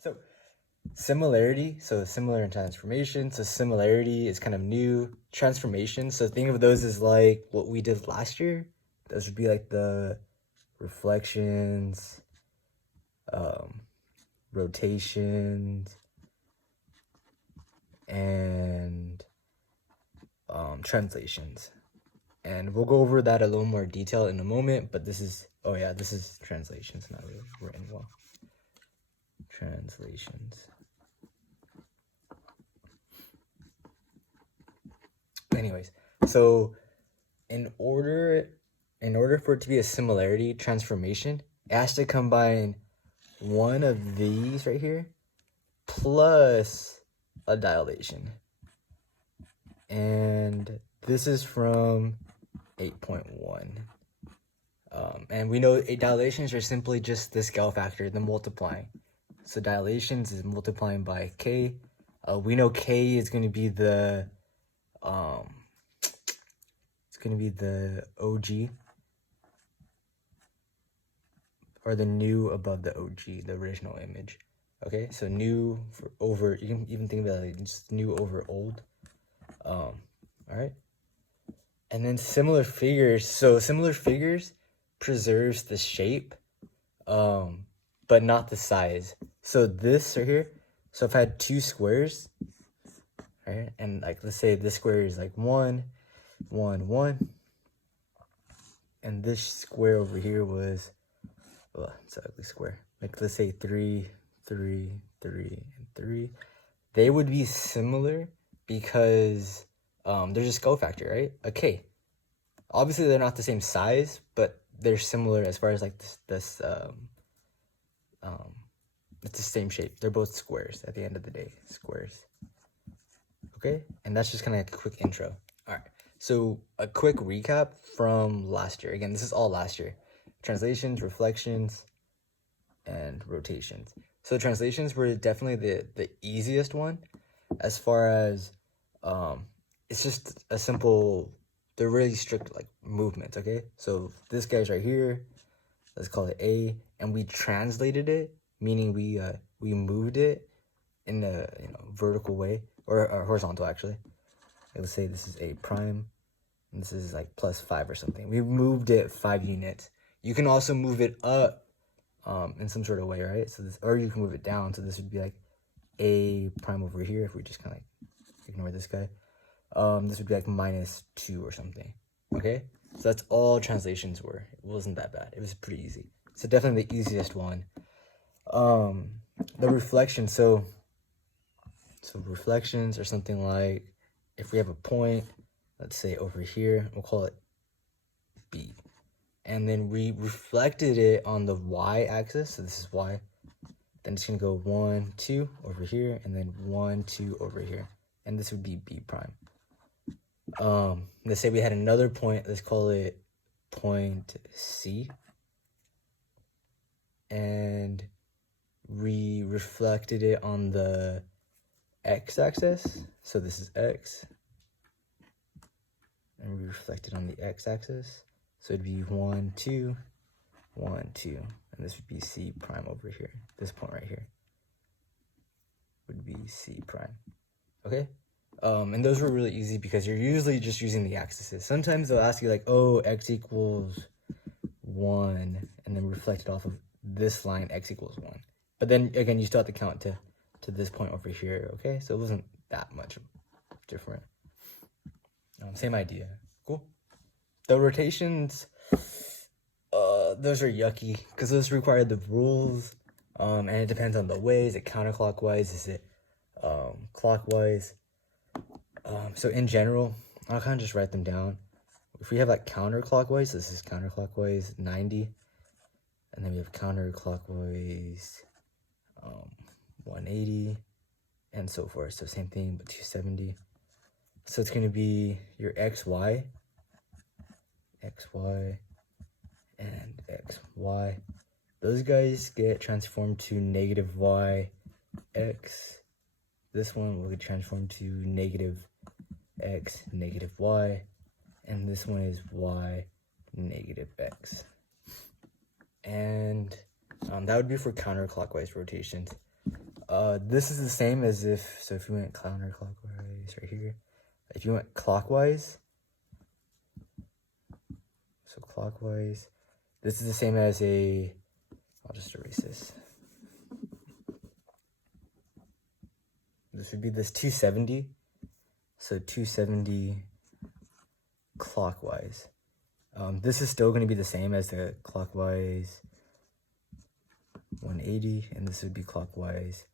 So similarity, so similar and transformation. So similarity is kind of new. Transformation, so think of those as like what we did last year. Those would be like the reflections, rotations, and translations. And we'll go over that a little more detail in a moment, but this is, oh yeah, this is translations, not really written well. Translations. Anyways, so in order for it to be a similarity transformation, it has to combine one of these right here plus a dilation. And this is from 8.1. And we know dilations are simply just the scale factor, the multiplying. So dilations is multiplying by k. We know k is going to be the OG, or the new above the OG, the original image. Okay, so new for over, you can even think about it like just new over old. All right. And then similar figures. So similar figures preserves the shape, but not the size. So this right here, so if I had two squares, right, and like let's say this square is like 1, 1, 1, and this square over here was, well, it's an ugly square. Like let's say 3, 3, 3, and 3. They would be similar because there's a scale factor, right? Okay. Obviously, they're not the same size, but they're similar as far as like this it's the same shape. They're both squares at the end of the day, squares. Okay, and that's just kind of like a quick intro. All right, so a quick recap from last year. Again, this is all last year. Translations, reflections, and rotations. So translations were definitely the easiest one, as far as it's just a simple, they're really strict like movements. Okay, so this guy's right here, let's call it A, and we translated it, meaning we moved it in a vertical way, or horizontal actually. Let's say this is A prime, and this is like +5 or something. We moved it 5 units. You can also move it up in some sort of way, right? So this, or you can move it down. So this would be like A prime over here if we just kind of like ignore this guy. This would be like -2 or something. Okay, so that's all translations were. It wasn't that bad. It was pretty easy. So definitely the easiest one. The reflection. So reflections are something like, if we have a point, let's say over here, we'll call it B, and then we reflected it on the y-axis. So this is y. Then it's gonna go 1, 2 over here, and then 1, 2 over here, and this would be B prime. Let's say we had another point, let's call it point C, and we reflected it on the x-axis. So this is x, and we reflected on the x-axis. So it'd be 1, 2, 1, 2, and this would be C prime over here. This point right here would be C prime. Okay. And those were really easy because you're usually just using the axes. Sometimes they'll ask you like, oh, x equals 1, and then reflect it off of this line, x equals 1. But then again, you still have to count to this point over here. Okay, so it wasn't that much different. Same idea. Cool. The rotations, those are yucky because those require the rules, and it depends on the way. Is it counterclockwise? Is it clockwise? So in general, I'll kind of just write them down. If we have like counterclockwise, this is counterclockwise 90, and then we have counterclockwise 180, and so forth. So same thing, but 270. So it's going to be your xy, and xy. Those guys get transformed to negative y, x. This one will get transformed to negative x, negative y, and this one is y, negative x. And that would be for counterclockwise rotations. this is the same as if you went counterclockwise right here. If you went clockwise, so clockwise, this is the same as I'll just erase this. This would be this 270. So 270 clockwise. This is still going to be the same as the clockwise 180, and this would be clockwise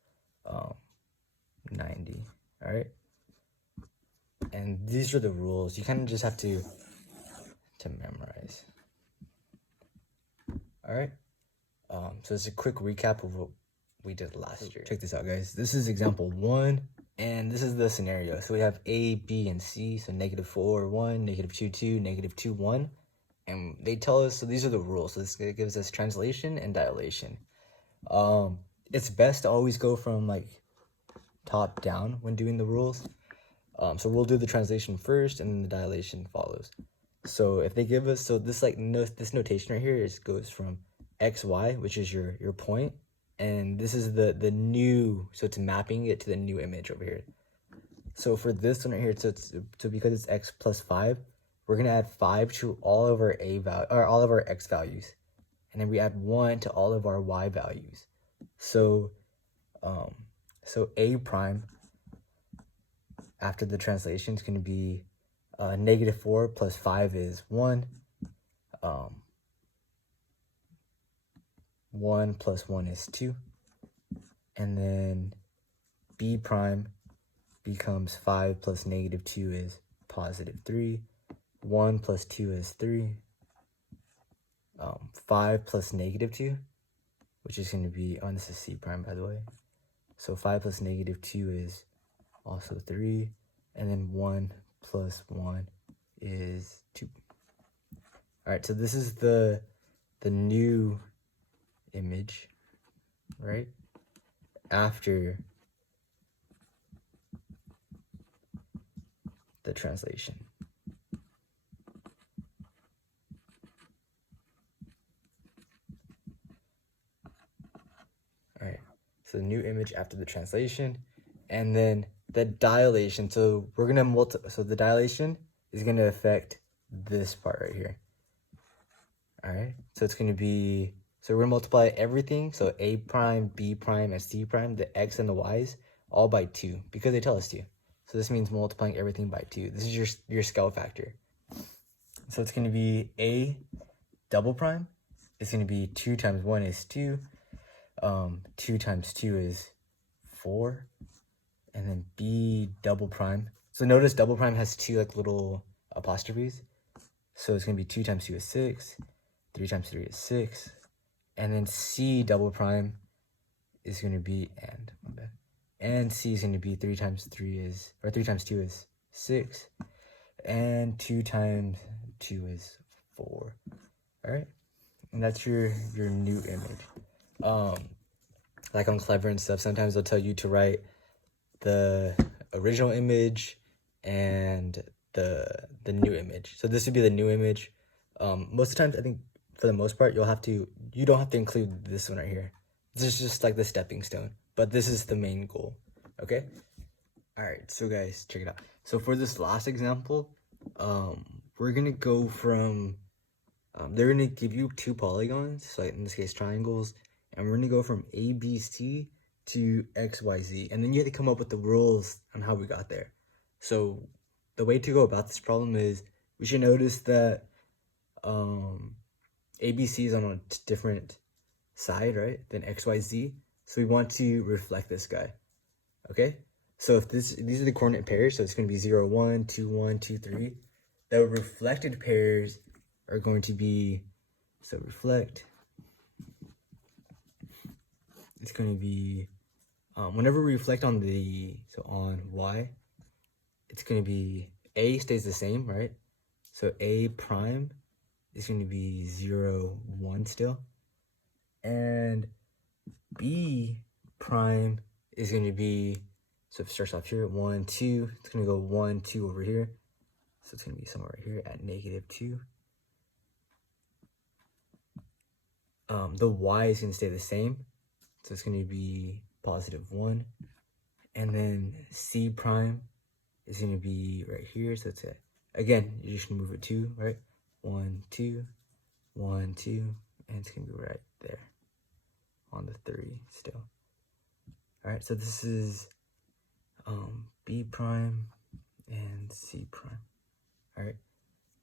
90. All right. And these are the rules. You kind of just have to memorize. All right. So it's a quick recap of what we did last year. Check this out, guys. This is example 1, and this is the scenario. So we have A, B, and C. So -4, 1, -2, 2, -2, 1. And they tell us, so these are the rules. So this gives us translation and dilation. It's best to always go from like top down when doing the rules. So we'll do the translation first, and then the dilation follows. So if they give us, so this this notation right here goes from x, y, which is your point, and this is the new, so it's mapping it to the new image over here. So for this one right here, so because it's x plus 5, we're gonna add 5 to all of our a value, or all of our x values, and then we add 1 to all of our y values. So so a prime after the translation is going to be -4 plus 5 is 1. 1 plus 1 is 2. And then b prime becomes 5 plus -2 is +3. 1 plus 2 is 3. 5 plus -2, which is going to be, oh, this is c prime, by the way. So 5 plus -2 is also 3. And then 1 plus 1 is 2. All right, so this is the new image, right? After the translation. All right, so the new image after the translation, and then the dilation. So we're gonna so the dilation is gonna affect this part right here. All right, so it's gonna be, so we're gonna multiply everything, so a prime, b prime, and c prime, the x and the y's, all by 2, because they tell us to. So this means multiplying everything by 2. This is your scale factor. So it's gonna be a double prime. It's gonna be 2 times 1 is 2. 2 times 2 is 4. And then b double prime. So notice double prime has 2 like little apostrophes. So it's gonna be 2 times 2 is 6. 3 times 3 is 6. And then c double prime is gonna be, and c is gonna be 3 times 3 is, or 3 times 2 is 6. And 2 times 2 is 4. All right, and that's your new image. Like on Clever and stuff, sometimes they'll tell you to write the original image and the new image. So this would be the new image. Most of the times, I think for the most part, you don't have to include this one right here. This is just like the stepping stone, but this is the main goal. Okay. All right, so guys, check it out. So for this last example, we're gonna go from they're gonna give you 2 polygons, so in this case triangles, and we're gonna go from ABC to XYZ, and then you have to come up with the rules on how we got there. So the way to go about this problem is, we should notice that ABC is on a different side, right, than XYZ. So we want to reflect this guy. Okay, so if these are the coordinate pairs, so it's going to be 0, 1, 2, 1, 2, 3. The reflected pairs are going to be, so reflect, it's going to be, whenever we reflect on on Y, it's going to be, A stays the same, right? So A prime is going to be 0, 1 still. And B prime is going to be, so if it starts off here, 1, 2, it's going to go 1, 2 over here. So it's going to be somewhere right here at -2. The Y is going to stay the same. So it's going to be positive 1. And then C prime is going to be right here. So it's it. Again, you're just going to move it 2, right? 1, 2, 1, 2. And it's going to be right there on the 3 still. All right, so this is B prime and C prime. All right,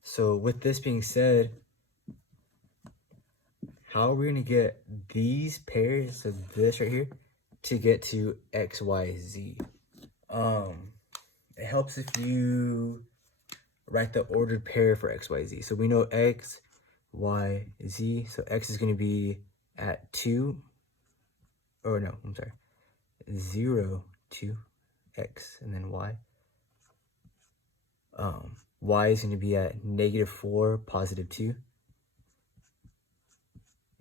so with this being said, how are we going to get these pairs, so this right here, to get to X, Y, Z? It helps if you write the ordered pair for X, Y, Z. So we know X, Y, Z. So X is going to be at 2. Or no, I'm sorry. 0, 2, X, and then Y. Y is going to be at -4, positive 2.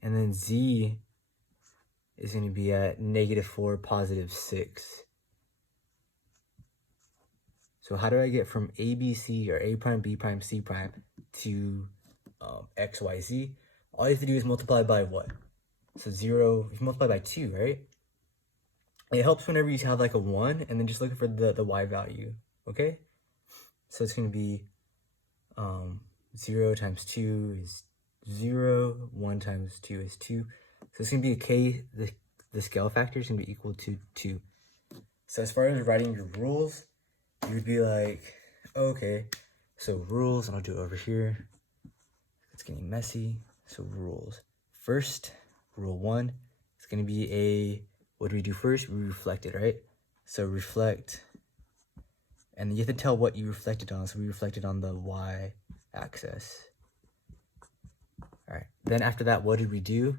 And then Z is going to be at -4, positive 6. So how do I get from A, B, C, or A prime, B prime, C prime to X, Y, Z? All you have to do is multiply by what? So 0, if you multiply by 2, right? It helps whenever you have like a 1 and then just looking for the Y value, okay? So it's going to be 0 times 2 is 0, 1 times 2 is 2. So it's going to be a K, the scale factor is going to be equal to 2. So as far as writing your rules, you would be like, okay, so rules, and I'll do it over here. It's getting messy. So rules. First, rule 1, it's going to be what do we do first? We reflect it, right? So reflect, and you have to tell what you reflected on. So we reflected on the Y axis. All right, then after that, what did we do?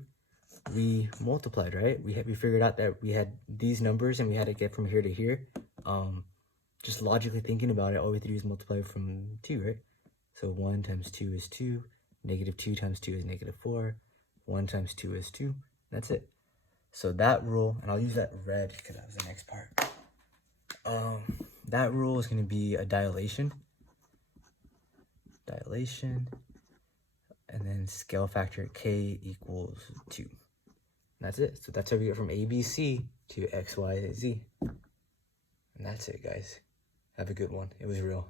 We multiplied, right? We figured out that we had these numbers and we had to get from here to here. Just logically thinking about it, all we have to do is multiply from 2, right? So 1 times 2 is 2, -2 times 2 is -4, 1 times 2 is 2, that's it. So that rule, and I'll use that red because that was the next part. That rule is going to be a dilation, and then scale factor K equals 2. And that's it. So that's how we get from A, B, C to X, Y, Z. And that's it, guys. Have a good one. It was real.